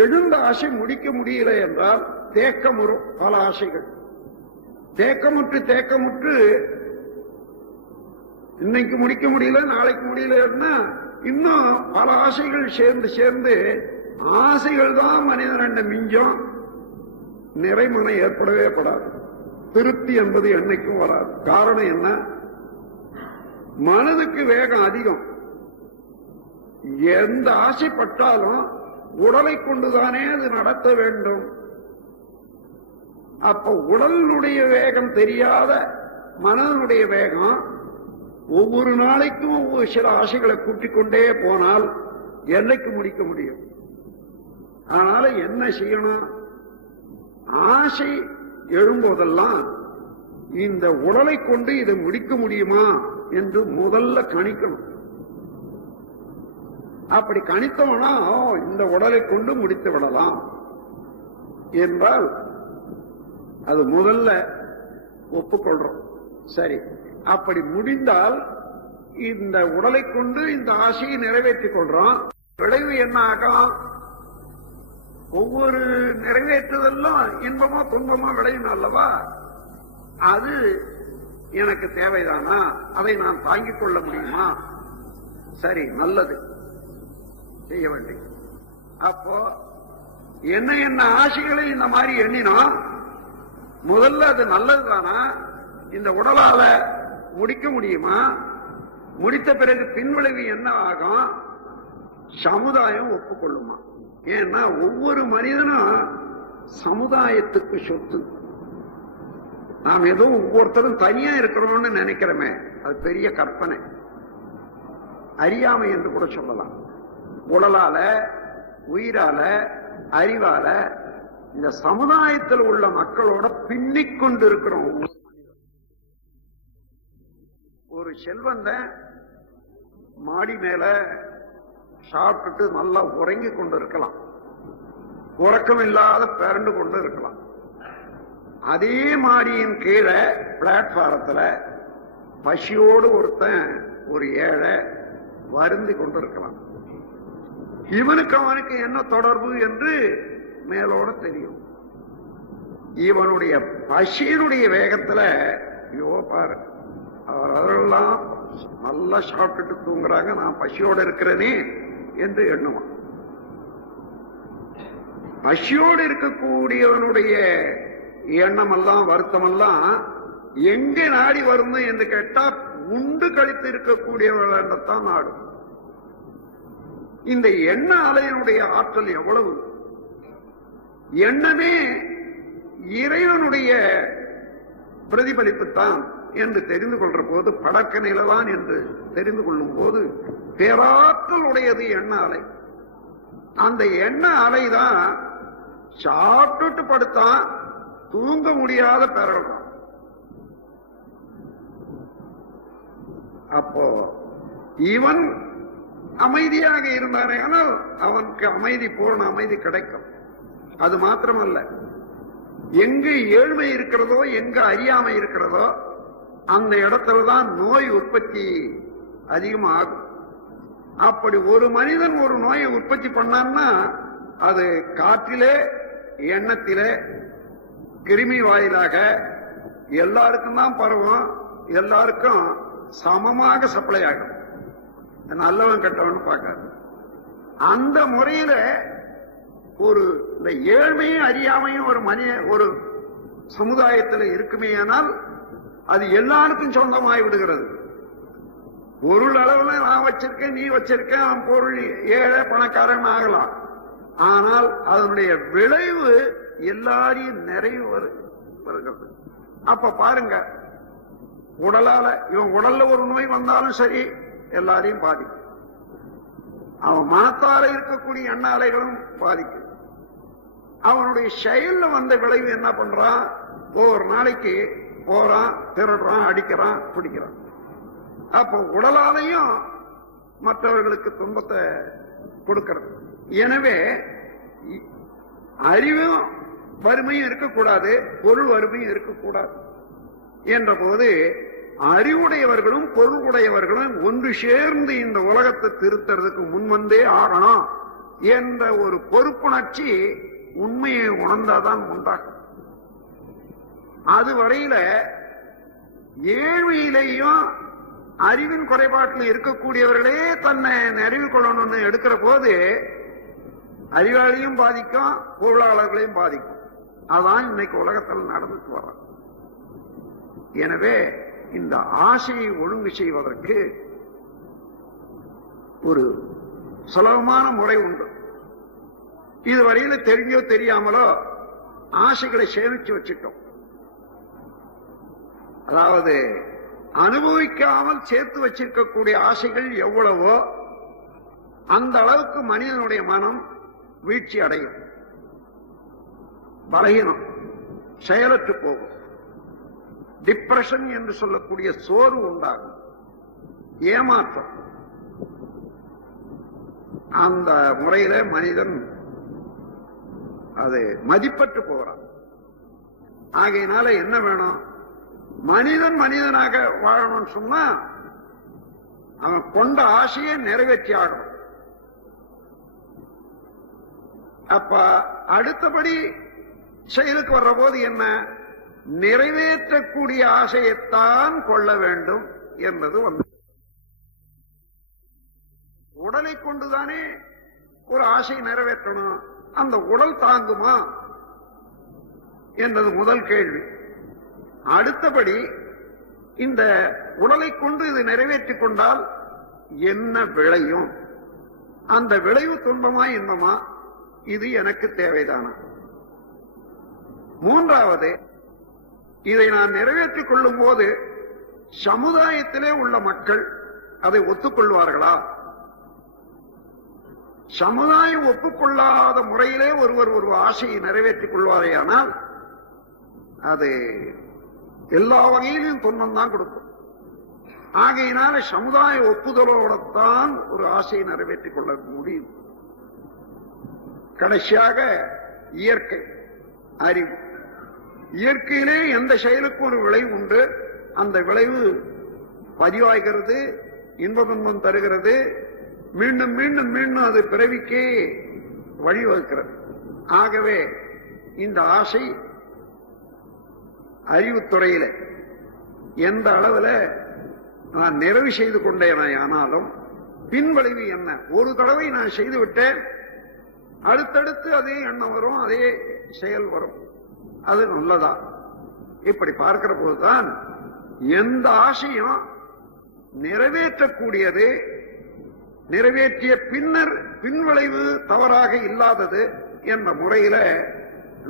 எழுந்த ஆசை முடிக்க முடியல என்றால் தேக்கமுறும். பல ஆசைகள் தேக்கமுற்று இன்னைக்கு முடிக்க முடியல, நாளைக்கு முடியலன்னா இன்னும் பல ஆசைகள் சேர்ந்து ஆசைகள் தான் மனிதன் மிஞ்சம். நிறைமனம் ஏற்படவே படாது. திருப்தி என்பது என்னைக்கும் வராது. காரணம் என்ன? மனதுக்கு வேகம் அதிகம். எந்த ஆசைப்பட்டாலும் உடலை கொண்டுதானே அது நடத்த வேண்டும். அப்ப உடலினுடைய வேகம் தெரியாத மனதனுடைய வேகம் ஒவ்வொரு நாளைக்கும் ஒவ்வொரு சில ஆசைகளை கூட்டிக் கொண்டே போனால் என்னைக்கு முடிக்க முடியும்? அதனால என்ன செய்யணும்? ஆசை எழும்போதெல்லாம் இந்த உடலை கொண்டு இதை முடிக்க முடியுமா என்று முதல்ல கணிக்கணும். அப்படி கணித்தோம்னா இந்த உடலை கொண்டு முடித்து விடலாம் என்றால் அது முதல்ல ஒப்புக்கொள்றோம். சரி, அப்படி முடிந்தால் இந்த உடலை கொண்டு இந்த ஆசையை நிறைவேற்றிக் கொள்றோம். விளைவு என்ன ஆகும்? ஒவ்வொரு நிறைவேற்றுதெல்லாம் இன்பமா துன்பமா விளையும் அல்லவா? அது எனக்கு தேவைதானா? அதை நான் தாங்கிக் கொள்ள முடியுமா? சரி, நல்லது, செய்ய வேண்டிய. அப்போ என்ன என்ன ஆசைகளை இந்த மாதிரி எண்ணினோம், முதல்ல அது நல்லதுதானா? இந்த உடலால முடிக்க முடியுமா? முடித்த பிறகு பின்விளைவு என்ன ஆகும்? சமுதாயம் ஒப்புக்கொள்ளுமா? ஏன்னா ஒவ்வொரு மனிதனும் சமுதாயத்துக்கு சொத்து. நாம் ஏதோ ஒவ்வொருத்தரும் தனியா இருக்கிறோம்னு நினைக்கிறோமே, அது பெரிய கற்பனை, அறியாமை என்று கூட சொல்லலாம். உடலால, உயிரால, அறிவால இந்த சமுதாயத்தில் உள்ள மக்களோட பின்னிக் கொண்டு இருக்கிறோம். ஒரு செல்வந்த மாடி மேல சாப்பிட்டுட்டு நல்லா உறங்கி கொண்டு இருக்கலாம், உறக்கம் இல்லாத பேரண்டு கொண்டு இருக்கலாம். அதே மாடியின் கீழே பிளாட்பாரத்தில் பசியோடு ஒருத்தன், ஒரு ஏழை வருந்தி கொண்டு இருக்கலாம். இவனுக்கு அவனுக்கு என்ன தொடர்பு என்று மேலோட தெரியும். இவனுடைய பசியினுடைய வேகத்துல யோ பாரு, அவரெல்லாம் நல்லா சாப்பிட்டுட்டு தூங்குறாங்க, நான் பசியோடு இருக்கிறேனே என்று எண்ணுவான். பசியோடு இருக்கக்கூடியவனுடைய எண்ணம் எல்லாம், வருத்தம் எல்லாம் எங்க நாடி வரும் என்று கேட்டா உண்டு கழித்து இருக்கக்கூடியவர்கள்தான் நாடும். இந்த எண்ண அலையினுடைய ஆற்றல் எவ்வளவு! எண்ணமே இறைவனுடைய பிரதிபலிப்புத்தான் என்று தெரிந்து கொள்ற போது, படக்க நிலவான் என்று தெரிந்து கொள்ளும் போது பேராற்றல் உடையது எண்ண அலை. அந்த எண்ண அலைதான் சாப்பிட்டு படுத்தான் தூங்க முடியாத பெறலாம். அப்போ இவன் அமைதியாக இருந்தானே, ஆனால் அவனுக்கு அமைதி, பூரண அமைதி கிடைக்கும். அது மாத்திரமல்ல, எங்கு ஏழ்மை இருக்கிறதோ, எங்க அறியாமை இருக்கிறதோ அந்த இடத்துலதான் நோய் உற்பத்தி அதிகமாகும். அப்படி ஒரு மனிதன் ஒரு நோயை உற்பத்தி பண்ணான்னா அது காற்றிலே, எண்ணத்திலே, கிருமி வாயிலாக எல்லாருக்கும் தான் பரவும், எல்லாருக்கும் சமமாக சப்ளை ஆகும். நல்லவன் கெட்டவன் பார்க்காது. அந்த முறையில ஒரு இந்த ஏழ்மையும் அறியாமையும் ஒரு சமுதாயத்தில் இருக்குமே, ஆனால் அது எல்லாருக்கும் சொந்தமாகி விடுகிறது. பொருள் அளவுல நான் வச்சிருக்கேன், நீ வச்சிருக்கேன், அவன் பொருள் ஏழை பணக்காரன் ஆகலாம். ஆனால் அதனுடைய விளைவு எல்லாரையும் நிறைவு வருகிறது. அப்ப பாருங்க, உடலால இவன் உடல்ல ஒரு நோய் வந்தாலும் சரி எல்லாரையும் பாதிக்கும். அவன் மனத்தால இருக்கக்கூடிய எண்ண அலைகளும் பாதிக்கும். அவனுடைய செயல்ல வந்த விளைவு என்ன பண்றான்? ஒவ்வொரு நாளைக்கு போறான், திருடுறான், அடிக்கிறான், பிடிக்கிறான். அப்போ உடலாலையும் மற்றவர்களுக்கு துன்பத்தை கொடுக்கிறது. எனவே அறிவும் வறுமையும் இருக்கக்கூடாது, பொருள் வறுமையும் இருக்கக்கூடாது என்ற போது அறிவுடையவர்களும் பொருள் உடையவர்களும் ஒன்று சேர்ந்து இந்த உலகத்தை திருத்துறதுக்கு முன்வந்தே ஆகணும் என்ற ஒரு பொறுப்புணர்ச்சி உண்மையை உணர்ந்தாதான் உண்டாகும். அது வரையில ஏழ்மையிலேயும் அறிவின் குறைபாட்டில் இருக்கக்கூடியவர்களே தன்னை நிறைவு கொள்ளணும்னு எடுக்கிற போது அறிவாளியும் பாதிக்கும், பொருளாளர்களையும் பாதிக்கும். அதான் இன்னைக்கு உலகத்தில் நடந்துட்டு வர. எனவே இந்த ஆசையை ஒழுங்கு செய்வதற்கு ஒரு சுலபமான முறை உண்டு. இதுவரையில தெரிஞ்சோ தெரியாமலோ ஆசைகளை சேமிச்சு வச்சுட்டோம். அதாவது அனுபவிக்காமல் சேர்த்து வச்சிருக்கக்கூடிய ஆசைகள் எவ்வளவோ அந்த அளவுக்கு மனிதனுடைய மனம் வீழ்ச்சி அடையும், பலகீனம், செயலற்று போகும், டிப்ரெஷன் என்று சொல்லக்கூடிய சோர்வு உண்டாகும், ஏமாற்றம். அந்த முறையில மனிதன் அது மதிப்பற்று போகிறான். ஆகையினால என்ன வேணும்? மனிதன் மனிதனாக வாழணும்னு சொன்னா அவன் கொண்ட ஆசையை நிறைவேற்றி ஆகணும். அப்ப அடுத்தபடி செயலுக்கு வர்ற போது என்ன? நிறைவேற்றக்கூடிய ஆசையைத்தான் கொள்ள வேண்டும் என்பது வந்து உடலை கொண்டுதானே ஒரு ஆசையை நிறைவேற்றணும். அந்த உடல் தாங்குமா என்பது முதல் கேள்வி. அடுத்தபடி இந்த உடலை கொண்டு இது நிறைவேற்றிக் கொண்டால் என்ன விளையும்? அந்த விளைவு துன்பமா இன்பமா? இது எனக்கு தேவைதானா? மூன்றாவது, இதை நான் நிறைவேற்றிக் கொள்ளும் போது சமுதாயத்திலே உள்ள மக்கள் அதை ஒத்துக்கொள்வார்களா? சமுதாயம் ஒப்புக்கொள்ளாத முறையிலே ஒருவர் ஒரு ஆசையை நிறைவேற்றிக் கொள்வாரேயானால் அது எல்லா வகையிலும் துன்பம் தான் கொடுக்கும். ஆகையினால சமுதாய ஒப்புதலோடத்தான் ஒரு ஆசையை நிறைவேற்றிக் கொள்ள முடியும். கடைசியாக இயற்கை, அறிவு. இயற்கையிலே எந்த செயலுக்கும் ஒரு விளைவு உண்டு. அந்த விளைவு பதிவாகிறது, இன்ப துன்பம் தருகிறது, மீண்டும் மீண்டும் மீண்டும் அது பிறவிக்கே வழிவகுக்கிறது. ஆகவே இந்த ஆசை அறிவுத்துறையில எந்த அளவில் நான் நிறைவு செய்து கொண்டேன் ஆனாலும் பின்விளைவு என்ன? ஒரு தடவை நான் செய்துவிட்டேன், அடுத்தடுத்து அதே எண்ணம் வரும், அதே செயல் வரும். அது நல்லதா? இப்படி பார்க்கிற போதுதான் எந்த ஆசையும் நிறைவேற்றக்கூடியது, நிறைவேற்றிய பின்னர் பின்விளைவு தவறாக இல்லாதது என்ற முறையில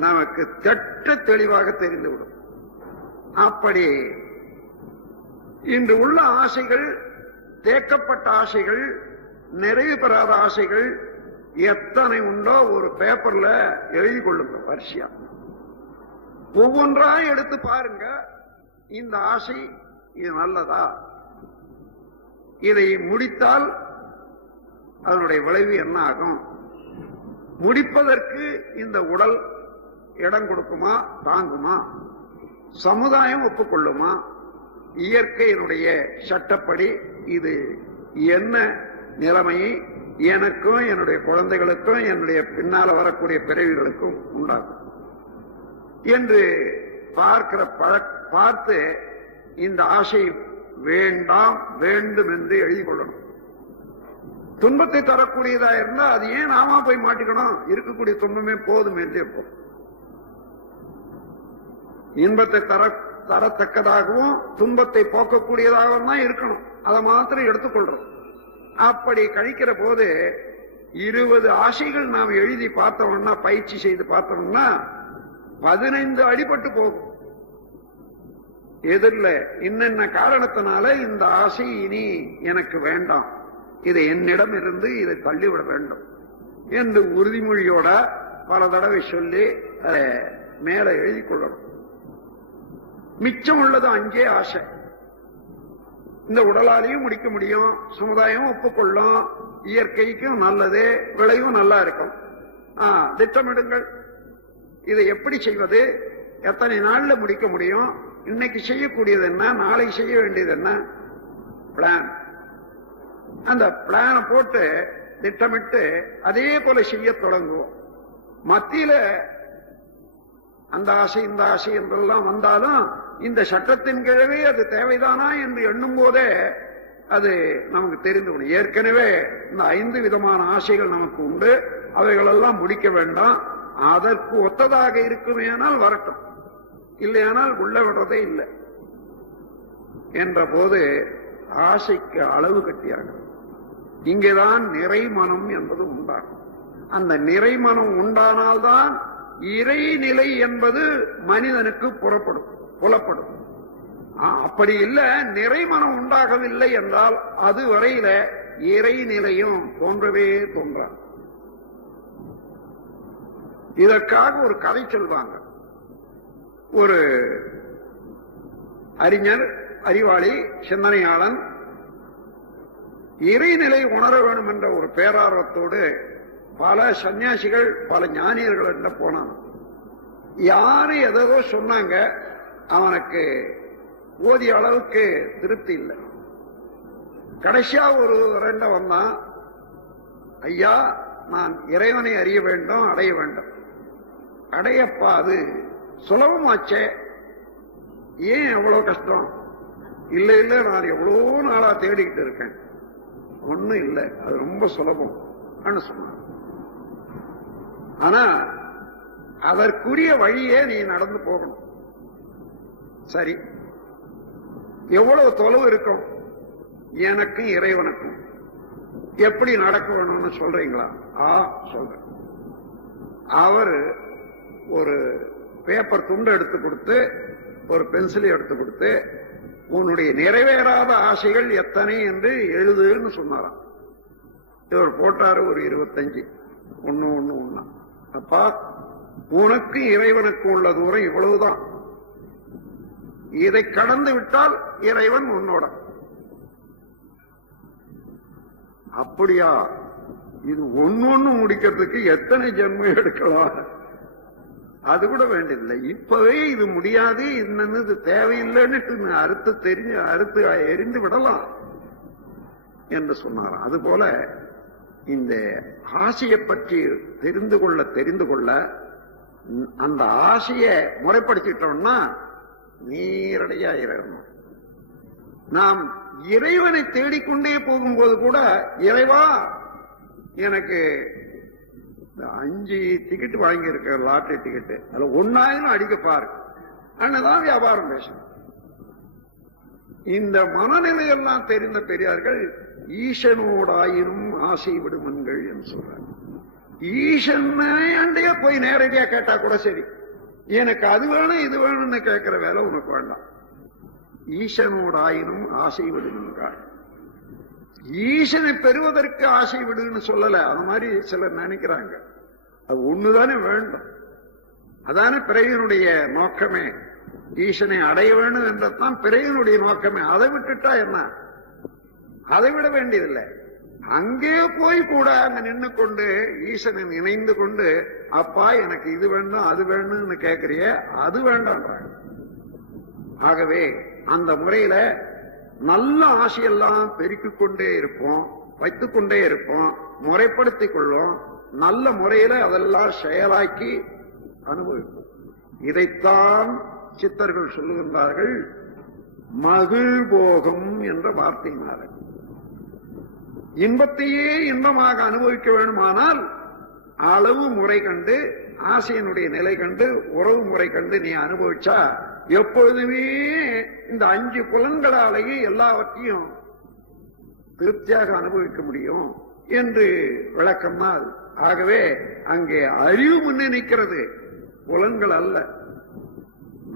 நமக்கு திட்ட தெளிவாக தெரிந்துவிடும். அப்படி இன்று உள்ள ஆசைகள், தேக்கப்பட்ட ஆசைகள், நிறைவு பெறாத ஆசைகள் எத்தனை உண்டோ ஒரு பேப்பர்ல எழுதி கொள்ளுங்க வரிசையா. ஒவ்வொன்றாய் எடுத்து பாருங்க. இந்த ஆசை இது நல்லதா? இதை முடித்தால் அதனுடைய விளைவு என்ன ஆகும்? முடிப்பதற்கு இந்த உடல் இடம் கொடுக்குமா, தாங்குமா? சமுதாயம் ஒப்புக்கொள்ளுமா? இயற்கையினுடைய சட்டப்படி இது என்ன நிலைமையை எனக்கும் என்னுடைய குழந்தைகளுக்கும் என்னுடைய பின்னால வரக்கூடிய பிறவிகளுக்கும் உண்டாகும் என்று பார்த்து இந்த ஆசை வேண்டாம், வேண்டும் என்று எழுதி கொள்ளணும். துன்பத்தை தரக்கூடியதா இருந்தா அது ஏன் நாம போய் மாட்டிக்கணும்? இருக்கக்கூடிய துன்பமே போதும் என்று இருப்போம். இன்பத்தை தரத்தக்கதாகவும் துன்பத்தை போக்கக்கூடியதாகவும் தான் இருக்கணும். அதை மாத்திரம் எடுத்துக்கொள்றோம். அப்படி கழிக்கிற போது 20 ஆசைகள் நாம் எழுதி பார்த்தோம்னா, பயிற்சி செய்து பார்த்தோம்னா 15 அடிபட்டு போகும். எதிரில் இன்னென்ன காரணத்தினால இந்த ஆசை இனி எனக்கு வேண்டாம், இதை என்னிடம் இருந்து இதை தள்ளிவிட வேண்டும் என்று உறுதிமொழியோட பல தடவை சொல்லி மேல எழுதி கொள்ளணும். மிச்சம் உள்ளது 5 ஆசை. இந்த உடலாலையும் முடிக்க முடியும், சமுதாயம் ஒப்புக்கொள்ளும், இயற்கைக்கும் நல்லது, விளைவும் நல்லா இருக்கும். திட்டமிடுங்கள். இதை எப்படி செய்வது? எத்தனை நாள்ல முடிக்க முடியும்? இன்னைக்கு செய்யக்கூடியது என்ன? நாளைக்கு செய்ய வேண்டியது என்ன? பிளான். அந்த பிளான போட்டு திட்டமிட்டு அதே போல செய்ய தொடங்குவோம். மத்தியில அந்த ஆசை இந்த ஆசை என்றெல்லாம் வந்தாலும் இந்த சட்டத்தின் கீழவே அது தேவைதானா என்று எண்ணும் போதே அது நமக்கு தெரிந்து. ஏற்கனவே இந்த 5 விதமான ஆசைகள் நமக்கு உண்டு, அவைகளெல்லாம் முடிக்க வேண்டாம். அதற்கு ஒத்ததாக இருக்குமேனால் வரட்டும், இல்லையானால் உள்ள விடுறதே இல்லை என்ற போது ஆசைக்கு அளவு கட்டியாகும். இங்கேதான் நிறைமனம் என்பது உண்டாகும். அந்த நிறைமனம் உண்டானால்தான் இறைநிலை என்பது மனிதனுக்கு புலப்படும். அப்படி இல்லை, நிறைமனம் உண்டாகவில்லை என்றால் அதுவரையில இறைநிலையும் தோன்றவே தோன்றாது. இதற்காக ஒரு கதை சொல்வாங்க. ஒரு அறிஞர், அறிவாளி, சிந்தனையாளன் இறைநிலை உணர வேண்டும் என்ற ஒரு பேரார்வத்தோடு பல சன்னியாசிகள், பல ஞானியர்கள் என்ன போனான். யாரு ஏதோ சொன்னாங்க, அவனுக்கு போதிய அளவுக்கு திருப்தி இல்லை. கடைசியா ஒரு ரெண்ட வந்தான், ஐயா நான் இறைவனை அறிய வேண்டும், அடைய வேண்டும். அடையப்பா அது சுலபமாச்சே, ஏன் எவ்வளவு கஷ்டம்? இல்ல இல்ல, நான் எவ்வளவு நாளா தேடிக்கிட்டு இருக்கேன், ஒண்ணும் இல்லை, அது ரொம்ப சுலபம் சொன்னான். ஆனா அதற்குரிய வழியே நீ நடந்து போகணும். சரி, எவ்வளவு தொலைவு இருக்கும் எனக்கும் இறைவனுக்கும்? எப்படி நடக்க வேணும்னு சொல்றீங்களா? சொல்றேன். அவர் ஒரு பேப்பர் துண்டு எடுத்து கொடுத்து, ஒரு பென்சிலை எடுத்து கொடுத்து, உன்னுடைய நிறைவேறாத ஆசைகள் எத்தனை என்று எழுதுன்னு சொன்னாராம். இவர் போட்டாரு ஒரு 25, ஒண்ணு. அப்பா, உனக்கு இறைவனுக்கு உள்ள தூரம் இவ்வளவுதான், இதை கடந்து விட்டால் இறைவன் உன்னோட. அப்படியா? இது ஒன்னு முடிக்கிறதுக்கு எத்தனை ஜென்மம் எடுக்கலாம்? அது கூட வேண்டியதில்லை, இப்பவே இது முடியாது, இது தேவையில்லைன்னு அறுத்து எரிந்து விடலாம் என்று சொன்னார். அதுபோல இந்த ஆசையை பற்றி தெரிந்து கொள்ள அந்த ஆசையை முறைப்படுத்திட்டோம்னா நேரடியா இறைவனும். நாம் இறைவனை தேடிக்கொண்டே போகும்போது கூட, இறைவா எனக்கு 5 டிக்கெட் வாங்கி இருக்க, லாட்டரி டிக்கெட், அதுல 1,000 அடிக்க பாரு அண்ணதான் வியாபாரம் பேசணும். இந்த மனநிலையெல்லாம் தெரிந்த பெரியார்கள் ஈசனோடாயினும் ஆசை விடுமன்கள் என்று சொல்றாங்க. ஈசனையே போய் நேரடியா கேட்டா கூட சரி, எனக்கு அது வேணும் இது வேணும்னு கேட்கிற வேலை உனக்கு வேண்டாம். ஈசனோடாயினும் ஆசை விடுமன்கள். ஈசனை பெறுவதற்கு ஆசை விடுன்னு சொல்லல, அது மாதிரி சிலர் நினைக்கிறாங்க. அது ஒண்ணுதானே வேண்டும், அதானே பிறவியினுடைய நோக்கமே. ஈசனை அடைய வேண்டும் என்றதான் பிறவியினுடைய நோக்கமே. அதை விட்டுட்டா என்ன? அதை விட வேண்டியதில்லை. அங்கே போய் கூட அங்க நின்று கொண்டு ஈசனை இணைந்து கொண்டு, அப்பா எனக்கு இது வேண்டும் அது வேணும்னு கேட்கறிய, அது வேண்டான்றாங்க. ஆகவே அந்த முறையில நல்ல ஆசையெல்லாம் பெருக்கிக் கொண்டே இருப்போம், வைத்துக் கொண்டே இருப்போம், முறைப்படுத்திக் கொள்வோம். நல்ல முறையில அதெல்லாம் செயலாக்கி அனுபவிப்போம். இதைத்தான் சித்தர்கள் சொல்லுகின்றார்கள், மகிழ்போகம் என்ற வார்த்தையினால. இன்பத்தையே இன்பமாக அனுபவிக்க வேண்டுமானால் அளவு முறை கண்டு, ஆசையினுடைய நிலை கண்டு, உறவு முறை கண்டு நீ அனுபவிச்சா எப்பொழுதுமே இந்த 5 புலன்களாலேயே எல்லாவற்றையும் திருப்தியாக அனுபவிக்க முடியும் என்று விளக்கம்னால். ஆகவே அங்கே அறிவு முன்னே நிற்கிறது, புலன்கள் அல்ல.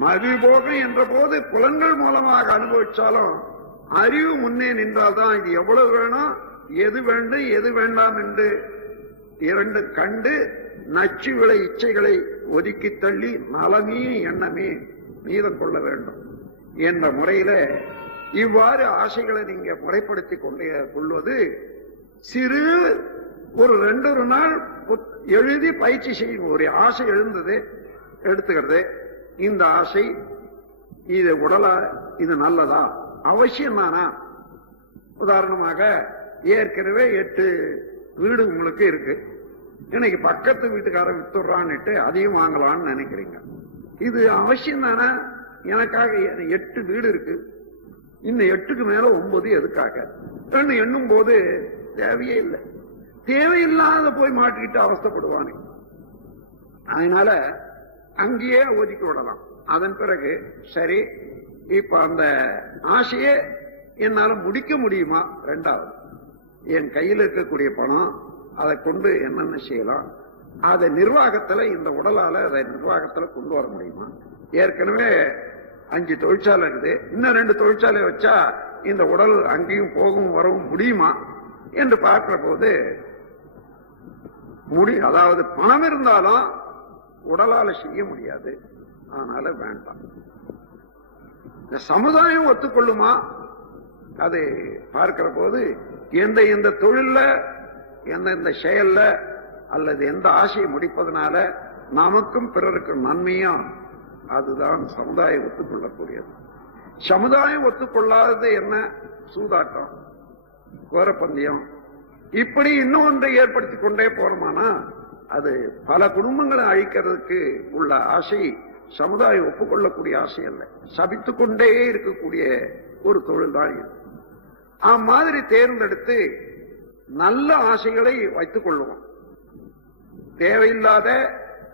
மகிழ்போகம் என்ற போது புலன்கள் மூலமாக அனுபவிச்சாலும் அறிவு முன்னே நின்றால்தான் இது எவ்வளவு வேணும், எது வேண்டும் எது வேண்டாம் என்று 2 கண்டு நச்சு விளை இச்சைகளை ஒதுக்கி தள்ளி நலமே எண்ணமே நீதம் கொள்ள வேண்டும் என்ற முறையில இவ்வாறு ஆசைகளை நீங்க முறைப்படுத்திக் கொள்வது சிறு ஒரு 2 நாள் எழுதி பயிற்சி செய்யும். ஒரு ஆசை எழுந்தது எடுத்துக்கிறது, இந்த ஆசை இது உடலா, இது நல்லதா, அவசியம் தானா? உதாரணமாக ஏற்கனவே 8 வீடு உங்களுக்கு இருக்கு, இன்னைக்கு பக்கத்து வீட்டுக்காரன் வித்துறான்னுட்டு அதையும் வாங்கலான்னு நினைக்கிறீங்க. இது அவசியம் தானே? எனக்காக 8 வீடு இருக்கு, இந்த 8க்கு மேல 9 எதுக்காக எண்ணும் போது தேவையே இல்லை. தேவையில்லாத போய் மாட்டிக்கிட்டு அவஸ்தைப்படுவானே. அதனால அங்கேயே ஒதுக்கி விடலாம். அதன் பிறகு சரி, இப்ப அந்த ஆசையை என்னால முடிக்க முடியுமா? ரெண்டாவது, என் கையில் இருக்கக்கூடிய பணம், அதை கொண்டு என்னென்ன செய்யலாம், அதை நிர்வாகத்துல, இந்த உடலால அதை நிர்வாகத்துல கொண்டு வர முடியுமா? ஏற்கனவே 5 தொழிற்சாலை இருக்குது, இன்னும் 2 தொழிற்சாலை வச்சா இந்த உடல் அங்கேயும் போகவும் வரவும் முடியுமா என்று பார்க்கிற போது அதாவது பணம் இருந்தாலும் உடலால செய்ய முடியாது. அதனால வேண்டாம். இந்த சமுதாயம் ஒத்துக்கொள்ளுமா? அது பார்க்கிற போது எந்த தொழில்ல, எந்த செயல்ல, அல்லது எந்த ஆசையை முடிப்பதனால நமக்கும் பிறருக்கும் நன்மையும், அதுதான் சமுதாயம் ஒத்துக்கொள்ளக்கூடியது. சமுதாயம் ஒத்துக்கொள்ளாதது என்ன? சூதாட்டம், கோரப்பந்தயம், இப்படி இன்னும் ஒன்றை ஏற்படுத்திக் கொண்டே போறோமானா அது பல குடும்பங்களை அழிக்கிறதுக்கு உள்ள ஆசை சமுதாயம் ஒப்புக்கொள்ளக்கூடிய ஆசை அல்ல, சபித்துக் கொண்டே இருக்கக்கூடிய ஒரு தொழில் தான் இது. மாதிரி தேர்ந்தெடுத்து நல்ல ஆசைகளை வைத்துக் கொள்வோம், தேவையில்லாத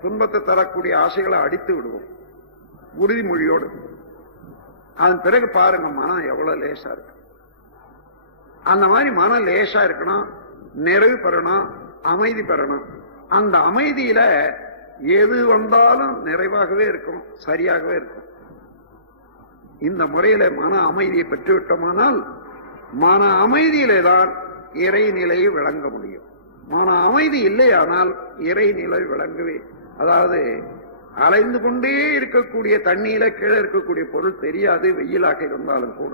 துன்பத்தை தரக்கூடிய ஆசைகளை அடித்து விடுவோம் உறுதிமொழியோடு. அதன் பிறகு பாருங்க மனம் எவ்வளவு லேசா இருக்கு. அந்த மாதிரி மனம் லேசா இருக்கணும், நிறைவு பெறணும், அமைதி பெறணும். அந்த அமைதியில எது வந்தாலும் நிறைவாகவே இருக்கும், சரியாகவே இருக்கும். இந்த முறையில மன அமைதியை பெற்றுவிட்டோமானால் மன அமைதியிலே தான் இறைநிலையை விளங்க முடியும். மன அமைதி இல்லையானால் இறைநிலை விளங்கவே, அதாவது அலைந்து கொண்டே இருக்கக்கூடிய தண்ணீர கீழே இருக்கக்கூடிய பொருள் தெரியாது, வெயிலாக இருந்தாலும் கூட.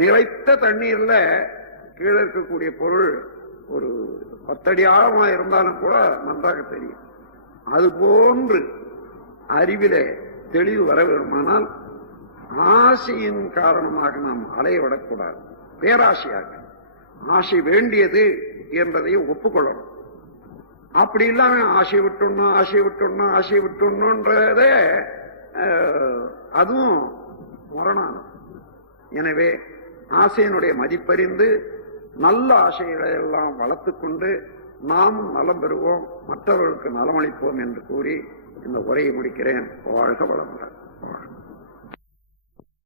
நிறைத்த தண்ணீர்ல கீழே இருக்கக்கூடிய பொருள் ஒரு 10 அடி ஆழமா இருந்தாலும் கூட நன்றாக தெரியும். அதுபோன்று அறிவிலே தெளிவு வர வேண்டுமானால் ஆசையின் காரணமாக நாம் அலையவிடக்கூடாது. பேராசையாக ஆசை வேண்டியது என்பதை ஒப்புக்கொள்ளணும். அப்படி இல்லாம ஆசை விட்டுணும்ன்றத அதுவும் முரணானது. எனவே ஆசையினுடைய மதிப்பறிந்து நல்ல ஆசைகளை எல்லாம் வளர்த்துக் கொண்டு நாம் நலம் பெறுவோம், மற்றவர்களுக்கு நலமளிப்போம் என்று கூறி இந்த உரையை முடிக்கிறேன். வாழ்க வளமுடன்.